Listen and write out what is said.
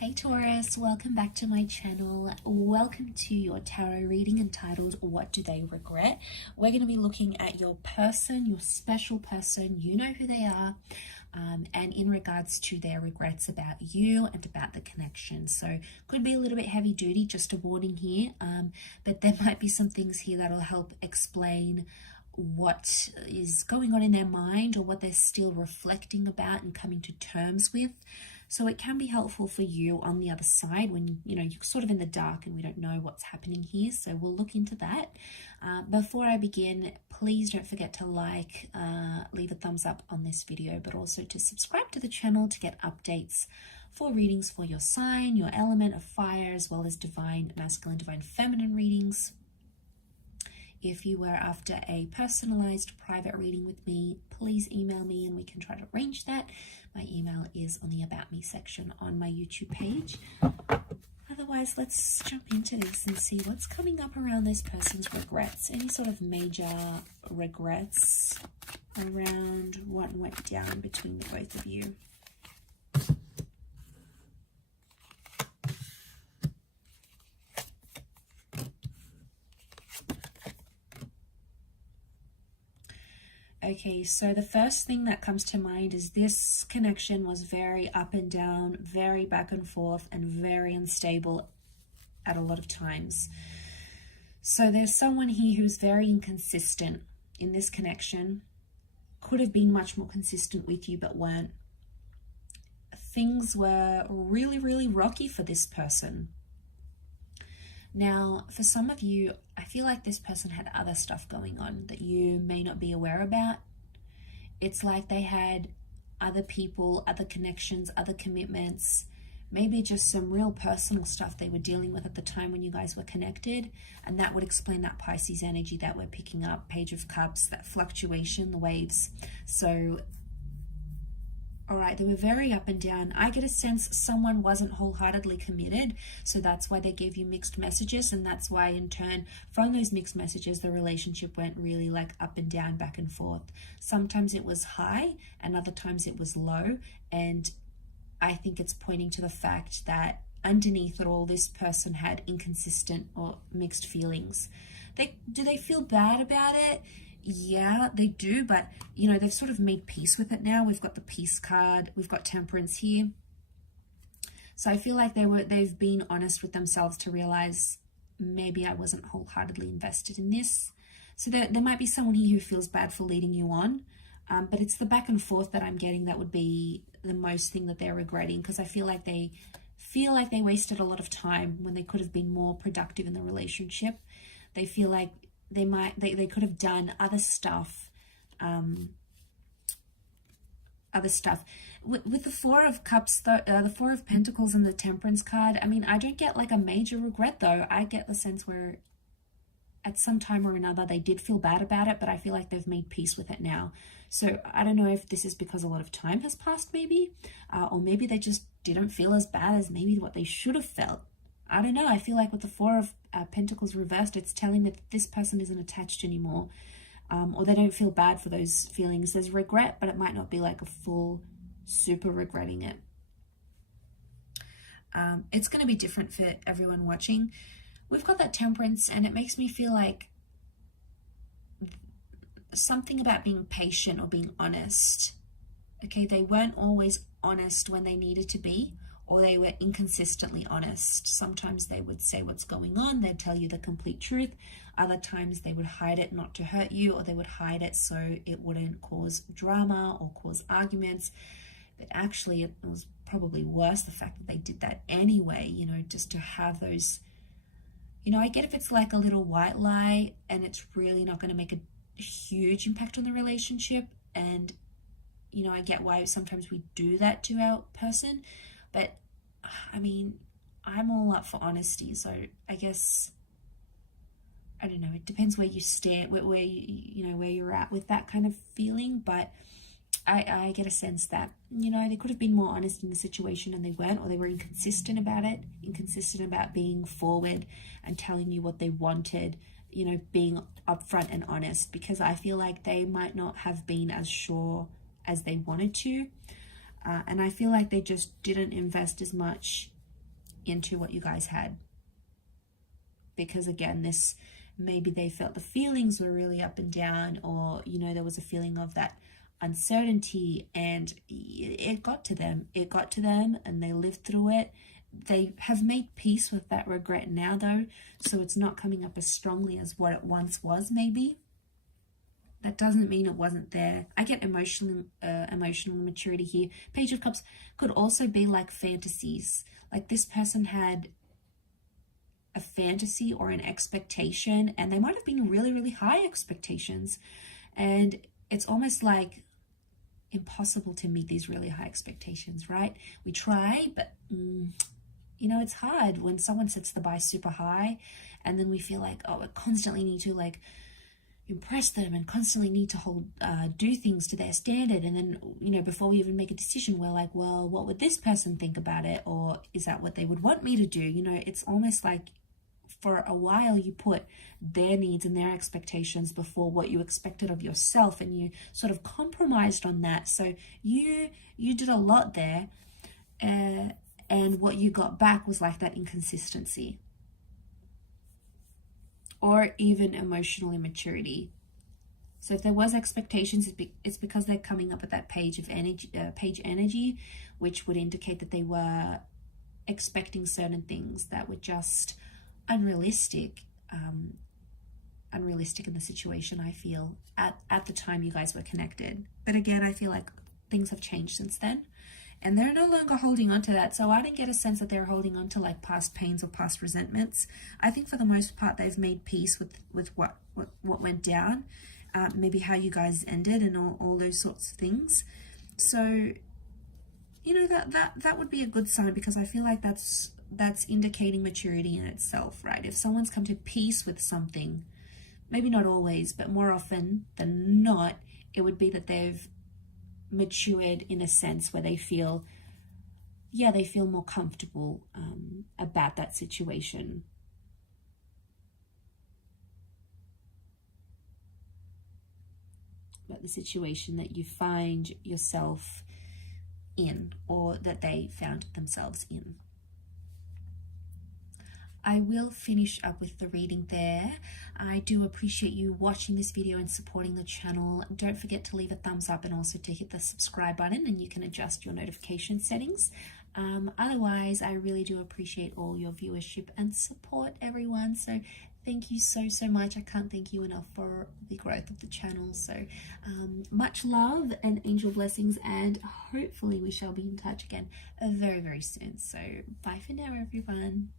Hey Taurus, welcome back to my channel. Welcome to your tarot reading entitled What Do They Regret? We're going to be looking at your person, your special person. You know who they are, and in regards to their regrets about you and about the connection. So could be a little bit heavy duty, just a warning here, but there might be some things here that'll help explain what is going on in their mind or what they're still reflecting about and coming to terms with. So it can be helpful for you on the other side when, you're sort of in the dark and we don't know what's happening here. So we'll look into that. Before I begin, please don't forget to like, leave a thumbs up on this video, but also to subscribe to the channel to get updates for readings for your sign, your element of fire, as well as divine masculine, divine feminine readings. If you were after a personalized private reading with me, please email me and we can try to arrange that. My email is on the About Me section on my YouTube page. Otherwise, let's jump into this and see what's coming up around this person's regrets. Any sort of major regrets around what went down between the both of you. Okay, so the first thing that comes to mind is this connection was very up and down, very back and forth, and very unstable at a lot of times. So there's someone here who's very inconsistent in this connection. Could have been much more consistent with you, but weren't. Things were really, really rocky for this person. Now, for some of you, I feel like this person had other stuff going on that you may not be aware about. It's like they had other people, other connections, other commitments, maybe just some real personal stuff they were dealing with at the time when you guys were connected. And that would explain that Pisces energy that we're picking up, Page of Cups, that fluctuation, the waves. So, all right, they were very up and down. I get a sense someone wasn't wholeheartedly committed, so that's why they gave you mixed messages, and that's why in turn, from those mixed messages, the relationship went really like up and down, back and forth. Sometimes it was high, and other times it was low, and I think it's pointing to the fact that underneath it all, this person had inconsistent or mixed feelings. Do they feel bad about it? Yeah, they do, but they've sort of made peace with it now. We've got the peace card, we've got temperance here. So I feel like they've been honest with themselves to realize maybe I wasn't wholeheartedly invested in this. So there might be someone here who feels bad for leading you on, but it's the back and forth that I'm getting that would be the most thing that they're regretting, because I feel like they wasted a lot of time when they could have been more productive in the relationship. They feel like they could have done other stuff. With the Four of Cups, the Four of Pentacles and the Temperance card, I mean, I don't get like a major regret though. I get the sense where at some time or another they did feel bad about it, but I feel like they've made peace with it now. So I don't know if this is because a lot of time has passed maybe, or maybe they just didn't feel as bad as maybe what they should have felt. I don't know. I feel like with the Four of Pentacles reversed, it's telling that this person isn't attached anymore, or they don't feel bad for those feelings. There's regret, but it might not be like a full super regretting it. It's going to be different for everyone watching. We've got that Temperance, and it makes me feel like something about being patient or being honest. Okay, they weren't always honest when they needed to be, or they were inconsistently honest. Sometimes they would say what's going on, they'd tell you the complete truth. Other times they would hide it not to hurt you, or they would hide it so it wouldn't cause drama or cause arguments. But actually it was probably worse, the fact that they did that anyway, just to have those, I get if it's like a little white lie and it's really not going to make a huge impact on the relationship. And, I get why sometimes we do that to our person. But I mean, I'm all up for honesty. So I guess, I don't know, it depends where you stand, where you're at with that kind of feeling. But I get a sense that, they could have been more honest in the situation and they weren't, or they were inconsistent about it, inconsistent about being forward and telling you what they wanted, being upfront and honest, because I feel like they might not have been as sure as they wanted to. And I feel like they just didn't invest as much into what you guys had. Because again, this, maybe they felt the feelings were really up and down, or, you know, there was a feeling of that uncertainty, and it got to them. It got to them and they lived through it. They have made peace with that regret now, though, so it's not coming up as strongly as what it once was, maybe. That doesn't mean it wasn't there. I get emotional maturity here. Page of Cups could also be like fantasies. Like this person had a fantasy or an expectation, and they might have been really, really high expectations. And it's almost like impossible to meet these really high expectations, right? We try, but you know, it's hard when someone sets the bar super high, and then we feel like, oh, I constantly need to like impress them and constantly need to do things to their standard. And then, you know, before we even make a decision, we're like, well, what would this person think about it? Or is that what they would want me to do? You know, it's almost like for a while you put their needs and their expectations before what you expected of yourself, and you sort of compromised on that. So you did a lot there, and what you got back was like that inconsistency, or even emotional immaturity. So if there was expectations, it's because they're coming up with that page energy, which would indicate that they were expecting certain things that were just unrealistic in the situation, I feel, at the time you guys were connected. But again, I feel like things have changed since then, and they're no longer holding on to that. So I didn't get a sense that they're holding on to like past pains or past resentments. I think for the most part they've made peace with what went down, maybe how you guys ended, and all those sorts of things. So, you know, that would be a good sign, because I feel like that's indicating maturity in itself, right? If someone's come to peace with something, maybe not always, but more often than not, it would be that they've matured in a sense where they feel more comfortable about that situation. About the situation that you find yourself in, or that they found themselves in. I will finish up with the reading there. I do appreciate you watching this video and supporting the channel. Don't forget to leave a thumbs up and also to hit the subscribe button, and you can adjust your notification settings. Otherwise, I really do appreciate all your viewership and support, everyone. So thank you so much. I can't thank you enough for the growth of the channel. So much love and angel blessings, and hopefully we shall be in touch again very, very soon. So bye for now, everyone.